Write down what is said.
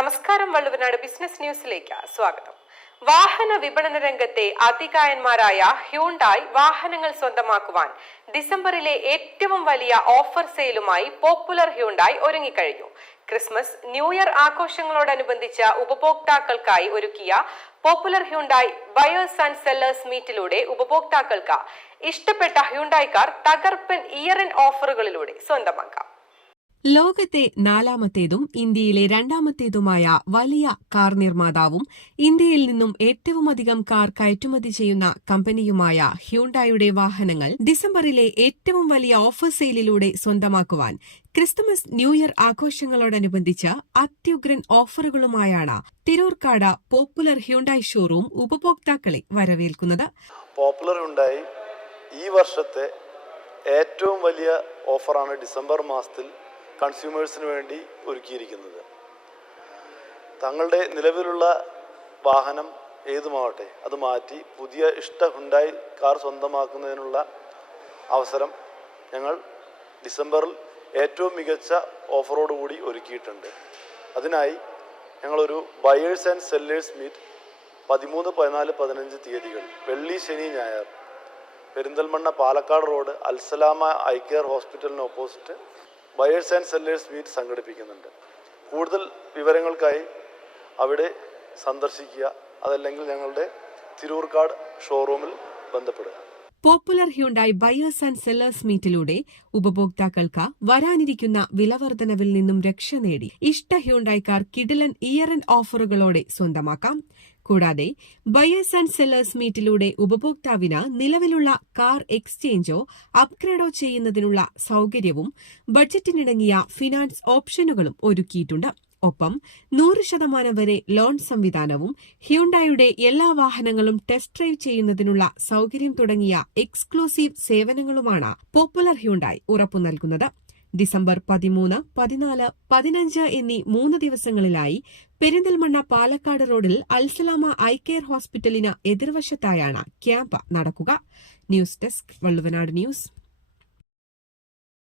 നമസ്കാരം. വള്ളുവനാട് ബിസിനസ് ന്യൂസിലേക്ക് സ്വാഗതം. വാഹന വിപണന രംഗത്തെ അതികായന്മാരായ ഹ്യൂണ്ടായി വാഹനങ്ങൾ സ്വന്തമാക്കുവാൻ ഡിസംബറിലെ ഏറ്റവും വലിയ ഓഫർ സെയിലുമായി പോപ്പുലർ ഹ്യൂണ്ടായി ഒരുങ്ങിക്കഴിഞ്ഞു. ക്രിസ്മസ്, ന്യൂ ഇയർ ആഘോഷങ്ങളോടനുബന്ധിച്ച ഉപഭോക്താക്കൾക്കായി ഒരുക്കിയ Popular Hyundai buyers and sellers മീറ്റിലൂടെ ഉപഭോക്താക്കൾക്ക് ഇഷ്ടപ്പെട്ട ഹ്യൂണ്ടായി കാർ തകർപ്പൻ ഇയർ എൻഡ് ഓഫറുകളിലൂടെ സ്വന്തമാക്കാം. ലോകത്തെ നാലാമത്തേതും ഇന്ത്യയിലെ രണ്ടാമത്തേതുമായ വലിയ കാർ നിർമ്മാതാവും ഇന്ത്യയിൽ നിന്നും ഏറ്റവുമധികം കാർ കയറ്റുമതി ചെയ്യുന്ന കമ്പനിയുമായ ഹ്യൂണ്ടായുടെ വാഹനങ്ങൾ ഡിസംബറിലെ ഏറ്റവും വലിയ ഓഫർ സെയിലിലൂടെ സ്വന്തമാക്കുവാൻ ക്രിസ്തുമസ്, ന്യൂ ഇയർ ആഘോഷങ്ങളോടനുബന്ധിച്ച് അത്യുഗ്രൻ ഓഫറുകളുമായാണ് തിരൂർക്കാട് പോപ്പുലർ ഹ്യൂണ്ടായി ഷോറൂം ഉപഭോക്താക്കളെ വരവേൽക്കുന്നത്. പോപ്പുലർ ഹ്യൂണ്ടായി ഈ വർഷത്തെ ഏറ്റവും വലിയ ഓഫറാണ് ഡിസംബർ മാസത്തിൽ കൺസ്യൂമേഴ്സിന് വേണ്ടി ഒരുക്കിയിരിക്കുന്നത്. തങ്ങളുടെ നിലവിലുള്ള വാഹനം ഏതുമാവട്ടെ അത് മാറ്റി പുതിയ ഇഷ്ട ഹ്യുണ്ടായി കാർ സ്വന്തമാക്കുന്നതിനുള്ള അവസരം ഞങ്ങൾ ഡിസംബറിൽ ഏറ്റവും മികച്ച ഓഫറോടുകൂടി ഒരുക്കിയിട്ടുണ്ട്. അതിനായി ഞങ്ങളൊരു ബയേഴ്സ് ആൻഡ് സെല്ലേഴ്സ് മീറ്റ് 13, 14, 15 തീയതികൾ വെള്ളി, ശനി, ഞായർ Perinthalmanna Palakkad road Alsalama eye care ഹോസ്പിറ്റലിന് opposite buyers and sellers meet സംഘടിപ്പിക്കുന്നുണ്ട്. കൂടുതൽ വിവരങ്ങൾക്കായി അവിടെ സന്ദർശിക്കുക, അതല്ലെങ്കിൽ ഞങ്ങളുടെ തിരൂർക്കാട് ഷോറൂമിൽ ബന്ധപ്പെടുക. Popular Hyundai buyers and sellers മീറ്റിലൂടെ ഉപഭോക്താക്കൾക്ക് വരാനിരിക്കുന്ന വിലവർദ്ധനവിൽ നിന്നും രക്ഷ നേടി ഇഷ്ട ഹ്യൂണ്ടായി കാർ കിടിലൻ ഇയർ എൻഡ് ഓഫറുകളോടെ സ്വന്തമാക്കാം. കൂടാതെ ബയേഴ്സ് ആൻഡ് സെല്ലേഴ്സ് മീറ്റിലൂടെ ഉപഭോക്താവിന് നിലവിലുള്ള കാർ എക്സ്ചേഞ്ചോ അപ്ഗ്രേഡോ ചെയ്യുന്നതിനുള്ള സൌകര്യവും ബഡ്ജറ്റിനിണങ്ങിയ ഫിനാൻസ് ഓപ്ഷനുകളും ഒരുക്കിയിട്ടുണ്ട്. ഒപ്പം 100% വരെ ലോൺ സംവിധാനവും ഹ്യൂണ്ടായുടെ എല്ലാ വാഹനങ്ങളും ടെസ്റ്റ് ഡ്രൈവ് ചെയ്യുന്നതിനുള്ള സൌകര്യം തുടങ്ങിയ എക്സ്ക്ലൂസീവ് സേവനങ്ങളുമാണ് പോപ്പുലർ ഹ്യൂണ്ടായി ഉറപ്പു നൽകുന്നത്. ഡിസംബർ 13, 14, 15 എന്നീ 3 ദിവസങ്ങളിലായി പെരിന്തൽമണ്ണ പാലക്കാട് റോഡിൽ അൽസലാമ ഐ കെയർ ഹോസ്പിറ്റലിന് എതിർവശത്തായാണ് ക്യാമ്പ് നടക്കുക. News desk, Valluvanad news.